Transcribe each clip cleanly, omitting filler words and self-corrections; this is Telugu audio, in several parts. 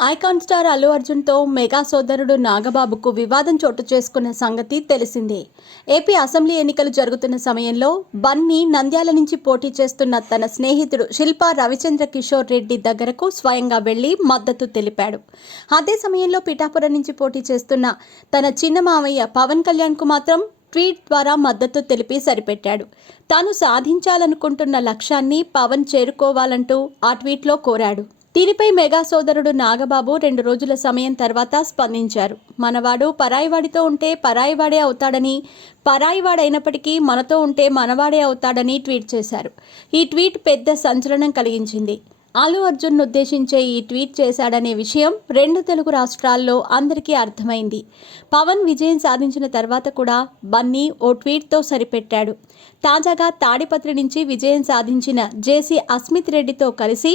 ఐకాన్ స్టార్ అల్లు అర్జున్తో మెగా సోదరుడు నాగబాబుకు వివాదం చోటు చేసుకున్న సంగతి తెలిసిందే. ఏపీ అసెంబ్లీ ఎన్నికలు జరుగుతున్న సమయంలో బన్నీ నంద్యాల నుంచి పోటీ చేస్తున్న తన స్నేహితుడు శిల్పా రవిచంద్ర కిషోర్ రెడ్డి దగ్గరకు స్వయంగా వెళ్లి మద్దతు తెలిపాడు. అదే సమయంలో పిఠాపురం నుంచి పోటీ చేస్తున్న తన చిన్న మామయ్య పవన్ కళ్యాణ్కు మాత్రం ట్వీట్ ద్వారా మద్దతు తెలిపి సరిపెట్టాడు. తాను సాధించాలనుకుంటున్న లక్ష్యాన్ని పవన్ చేరుకోవాలంటూ ఆ ట్వీట్లో కోరాడు. దీనిపై మెగా సోదరుడు నాగబాబు 2 రోజుల సమయం తర్వాత స్పందించారు. మనవాడు పరాయివాడితో ఉంటే పరాయివాడే అవుతాడని, పరాయివాడైనప్పటికీ మనతో ఉంటే మనవాడే అవుతాడని ట్వీట్ చేశారు. ఈ ట్వీట్ పెద్ద సంచలనం కలిగించింది. అల్లు అర్జున్ను ఉద్దేశించే ఈ ట్వీట్ చేశాడనే విషయం 2 తెలుగు రాష్ట్రాల్లో అందరికీ అర్థమైంది. పవన్ విజయం సాధించిన తర్వాత కూడా బన్నీ ఓ ట్వీట్తో సరిపెట్టాడు. తాజాగా తాడిపత్రి నుంచి విజయం సాధించిన జేసీ అస్మిత్ రెడ్డితో కలిసి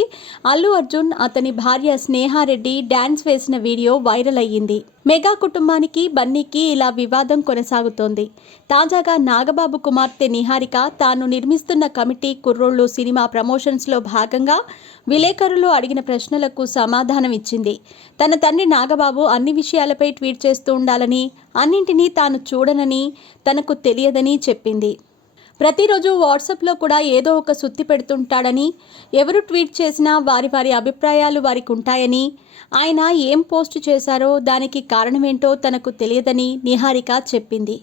అల్లు అర్జున్, అతని భార్య స్నేహారెడ్డి డ్యాన్స్ వేసిన వీడియో వైరల్ అయ్యింది. మెగా కుటుంబానికి బన్నీకి ఇలా వివాదం కొనసాగుతోంది. తాజాగా నాగబాబు కుమార్తె నిహారిక తాను నిర్మిస్తున్న కమిటీ కుర్రోళ్ళు సినిమా ప్రమోషన్స్లో భాగంగా విలేకరులు అడిగిన ప్రశ్నలకు సమాధానం ఇచ్చింది. తన తండ్రి నాగబాబు అన్ని విషయాలపై ట్వీట్ చేస్తూ ఉండాలని, అన్నింటినీ తాను చూడనని, తనకు తెలియదని చెప్పింది. ప్రతిరోజు వాట్సాప్లో కూడా ఏదో ఒక సుత్తి పెడుతుంటాడని, ఎవరు ట్వీట్ చేసినా వారి వారి అభిప్రాయాలు వారికి ఉంటాయని, ఆయన ఏం పోస్ట్ చేశారో దానికి కారణమేంటో తనకు తెలియదని నిహారిక చెప్పింది.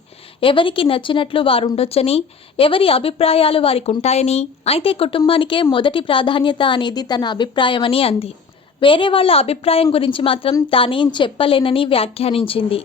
ఎవరికి నచ్చినట్లు వారుండొచ్చని, ఎవరి అభిప్రాయాలు వారికి ఉంటాయని, అయితే కుటుంబానికే మొదటి ప్రాధాన్యత అనేది తన అభిప్రాయమని అంది. వేరే వాళ్ళ అభిప్రాయం గురించి మాత్రం తానేం చెప్పలేనని వ్యాఖ్యానించింది.